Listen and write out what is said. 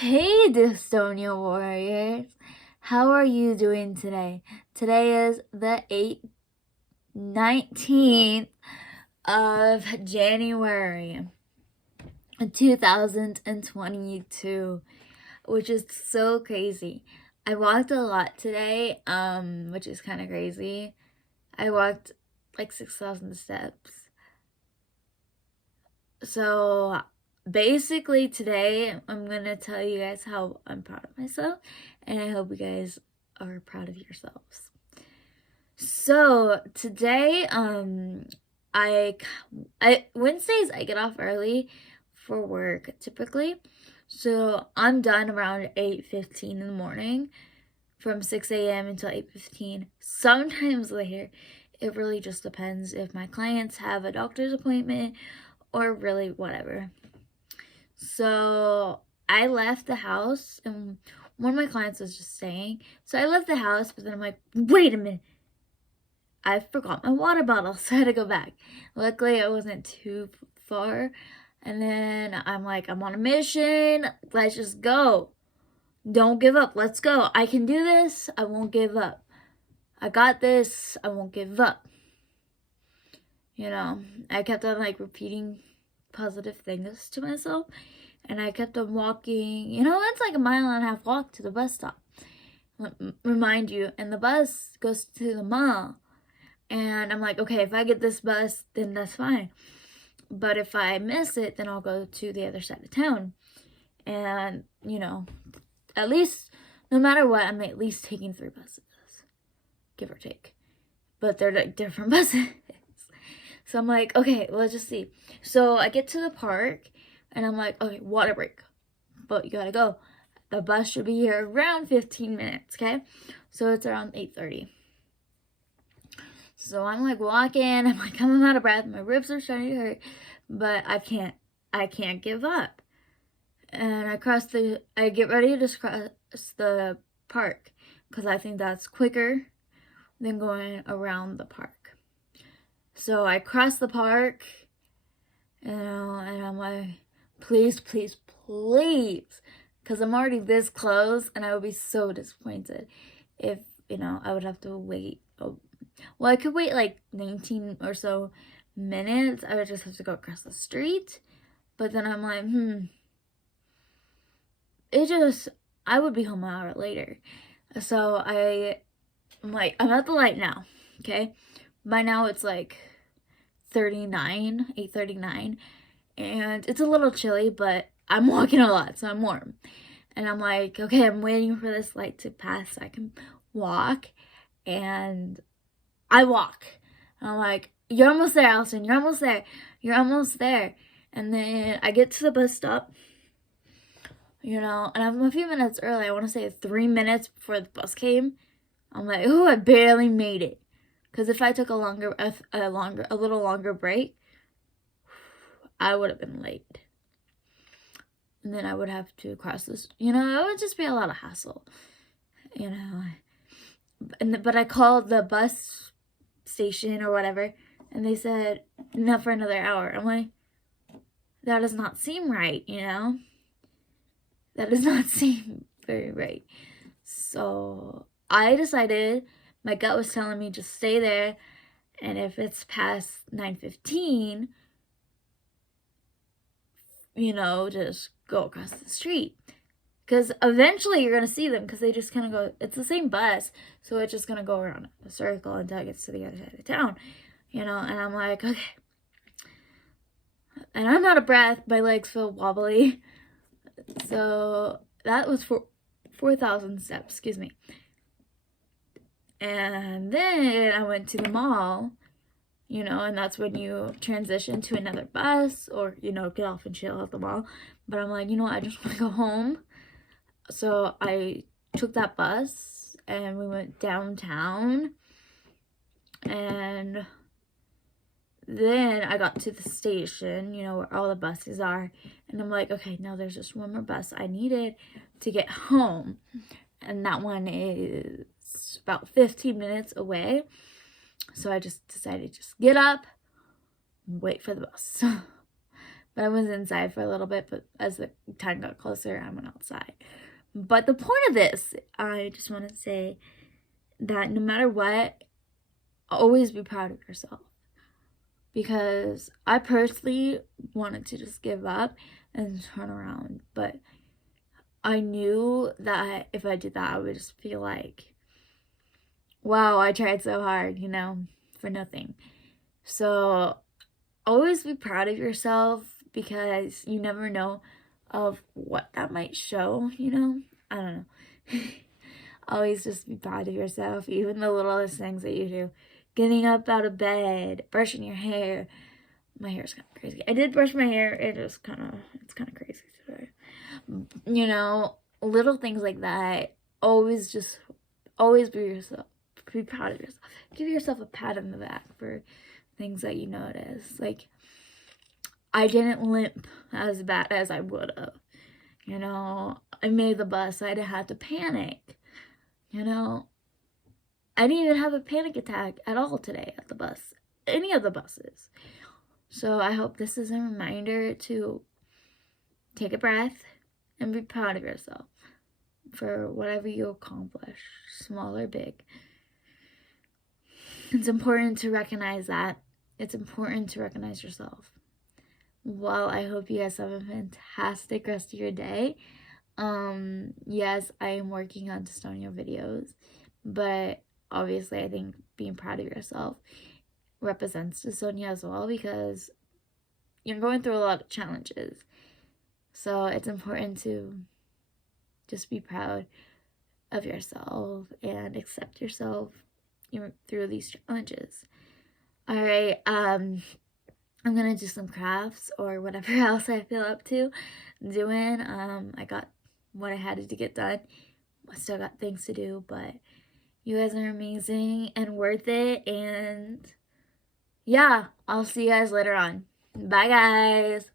Hey, Dystonia Warriors! How are you doing today? Today is the 19th of January 2022, which is so crazy. I walked a lot today, which is kind of crazy. I walked like 6,000 steps. So basically today I'm gonna tell you guys how I'm proud of myself, and I hope you guys are proud of yourselves. So today I Wednesdays I get off early for work typically, so I'm done around 8:15 in the morning, from 6 a.m. until 8:15, sometimes later. It really just depends if my clients have a doctor's appointment or really whatever. So I left the house, and one of my clients was just staying. So I left the house, but then I'm like, wait a minute, I forgot my water bottle, so I had to go back. Luckily, it wasn't too far. And then I'm like, I'm on a mission. Let's just go. Don't give up. Let's go. I can do this. I won't give up. I got this. I won't give up. I kept on like repeating positive things to myself, and I kept on walking. It's like a 1.5 mile walk to the bus stop. Remind you, and the bus goes to the mall. And I'm like, okay, if I get this bus, then that's fine. But if I miss it, then I'll go to the other side of town. And, at least, no matter what, I'm at least taking 3 buses, give or take. But they're like different buses. So I'm like, okay, let's just see. So I get to the park, and I'm like, okay, water break. But you gotta go. The bus should be here around 15 minutes, okay? So it's around 8:30. So I'm like walking, I'm like, I'm out of breath, my ribs are starting to hurt, but I can't give up. And I get ready to cross the park, because I think that's quicker than going around the park. So I cross the park, and I'm like, please, please, please, because I'm already this close, and I would be so disappointed if, I would have to wait. Well, I could wait like 19 or so minutes. I would just have to go across the street. But then I'm like, I would be home an hour later. So I'm like, I'm at the light now, okay? By now it's like 8:39, and it's a little chilly, but I'm walking a lot, so I'm warm. And I'm like, okay, I'm waiting for this light to pass so I can walk, and I walk. And I'm like, you're almost there, Allison, you're almost there, you're almost there. And then I get to the bus stop, and I'm a few minutes early. I want to say 3 minutes before the bus came. I'm like, oh, I barely made it. Because if I took a little longer break, I would have been late. And then I would have to cross this, it would just be a lot of hassle, But I called the bus station or whatever, and they said, not for another hour. I'm like, that does not seem right, That does not seem very right. So I decided, my gut was telling me just stay there, and if it's past 9:15, just go across the street. Because eventually you're going to see them, because they just kind of go, it's the same bus, so it's just going to go around a circle until it gets to the other side of town, and I'm like, okay. And I'm out of breath, my legs feel wobbly. So that was 4,000 steps, excuse me. And then I went to the mall, and that's when you transition to another bus, or, get off and chill at the mall. But I'm like, I just want to go home. So I took that bus, and we went downtown, and then I got to the station, where all the buses are, and I'm like, okay, now there's just one more bus I needed to get home, and that one is about 15 minutes away. So I just decided to just get up and wait for the bus. But I was inside for a little bit, but as the time got closer, I went outside. But the point of this, I just want to say that no matter what, always be proud of yourself. Because I personally wanted to just give up and turn around. But I knew that if I did that, I would just feel like, wow, I tried so hard, for nothing. So always be proud of yourself, because you never know of what that might show, I don't know. Always just be proud of yourself, even the littlest things that you do. Getting up out of bed, brushing your hair. My hair's kind of crazy. I did brush my hair. It's kind of crazy today. Little things like that. Always be yourself. Be proud of yourself. Give yourself a pat on the back for things that you notice. Like, I didn't limp as bad as I would have. I made the bus. I didn't have to panic. I didn't even have a panic attack at all today at the bus. Any of the buses. So I hope this is a reminder to take a breath and be proud of yourself for whatever you accomplish, small or big. It's important to recognize that. It's important to recognize yourself. Well, I hope you guys have a fantastic rest of your day. Yes, I am working on testimonial videos, but obviously I think being proud of yourself represents Sonia as well, because you're going through a lot of challenges. So it's important to just be proud of yourself and accept yourself through these challenges. All right, I'm gonna do some crafts or whatever else I feel up to doing. I got what I had to get done. I still got things to do, but you guys are amazing and worth it. And yeah, I'll see you guys later on. Bye, guys.